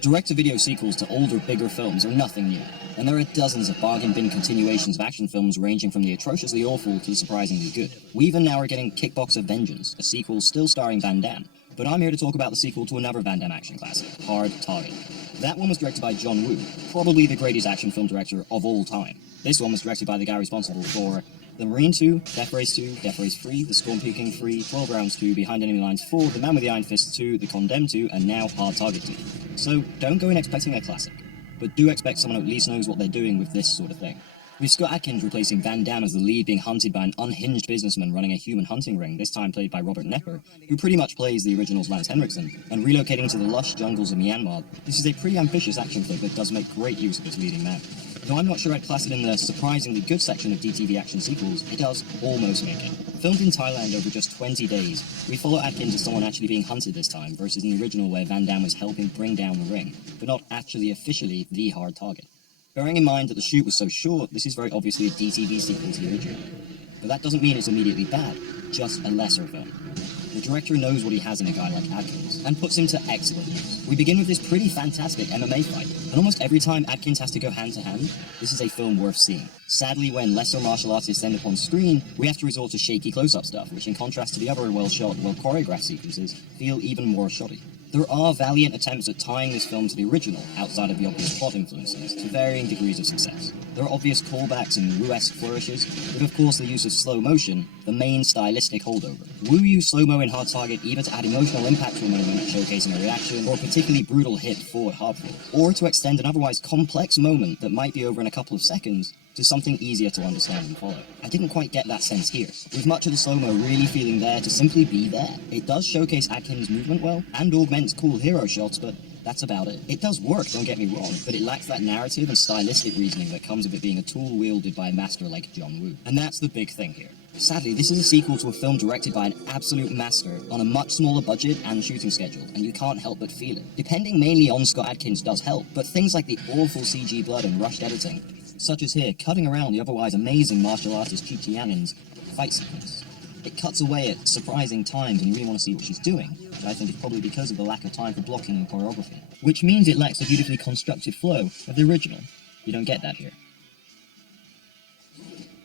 Direct-to-video sequels to older, bigger films are nothing new, and there are dozens of bargain bin continuations of action films ranging from the atrociously awful to the surprisingly good. We even now are getting Kickboxer Vengeance, a sequel still starring Van Damme, but I'm here to talk about the sequel to another Van Damme action classic, Hard Target. That one was directed by John Woo, probably the greatest action film director of all time. This one was directed by the guy responsible for The Marine 2, Death Race 2, Death Race 3, The Scorpion King 3, 12 Rounds 2, Behind Enemy Lines 4, The Man with the Iron Fist 2, The Condemned 2, and now Hard Target 2. So don't go in expecting a classic, but do expect someone who at least knows what they're doing with this sort of thing. With Scott Adkins replacing Van Damme as the lead being hunted by an unhinged businessman running a human hunting ring, this time played by Robert Knepper, who pretty much plays the original's Lance Henriksen, and relocating to the lush jungles of Myanmar, this is a pretty ambitious action flick that does make great use of its leading man. Though I'm not sure I'd class it in the surprisingly good section of DTV action sequels, it does almost make it. Filmed in Thailand over just 20 days, we follow Adkins as someone actually being hunted this time, versus in the original where Van Damme was helping bring down the ring, but not actually officially the hard target. Bearing in mind that the shoot was so short, this is very obviously a DTV sequel to the original. But that doesn't mean it's immediately bad, just a lesser film. The director knows what he has in a guy like Adkins, and puts him to excellent use. We begin with this pretty fantastic MMA fight, and almost every time Adkins has to go hand to hand, this is a film worth seeing. Sadly, when lesser martial artists end up on screen, we have to resort to shaky close-up stuff, which in contrast to the other well-shot, well-choreographed sequences, feel even more shoddy. There are valiant attempts at tying this film to the original, outside of the obvious plot influences, to varying degrees of success. There are obvious callbacks and Woo-esque flourishes, with of course the use of slow motion, the main stylistic holdover. Woo used slow-mo in Hard Target either to add emotional impact to a moment, showcasing a reaction, or a particularly brutal hit forward hardcore, or to extend an otherwise complex moment that might be over in a couple of seconds to something easier to understand and follow. I didn't quite get that sense here, with much of the slow-mo really feeling there to simply be there. It does showcase Adkins' movement well, and augments cool hero shots, but that's about it. It does work, don't get me wrong, but it lacks that narrative and stylistic reasoning that comes with it being a tool wielded by a master like John Woo. And that's the big thing here. Sadly, this is a sequel to a film directed by an absolute master on a much smaller budget and shooting schedule, and you can't help but feel it. Depending mainly on Scott Adkins does help, but things like the awful CG blood and rushed editing, such as here, cutting around the otherwise amazing martial artist Chi Chi-Yangin's fight sequence. It cuts away at surprising times and you really want to see what she's doing, but I think it's probably because of the lack of time for blocking and choreography. Which means it lacks the beautifully constructed flow of the original. You don't get that here.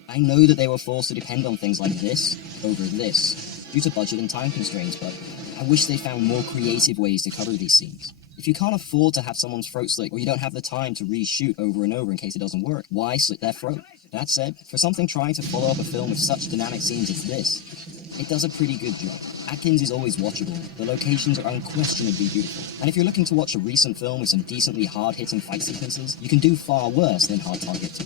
I know that they were forced to depend on things like this over this, due to budget and time constraints, but I wish they found more creative ways to cover these scenes. If you can't afford to have someone's throat slit, or you don't have the time to reshoot over and over in case it doesn't work, why slit their throat? That said, for something trying to follow up a film with such dynamic scenes as this, it does a pretty good job. Adkins is always watchable, the locations are unquestionably beautiful, and if you're looking to watch a recent film with some decently hard-hitting fight sequences, you can do far worse than Hard Target 2.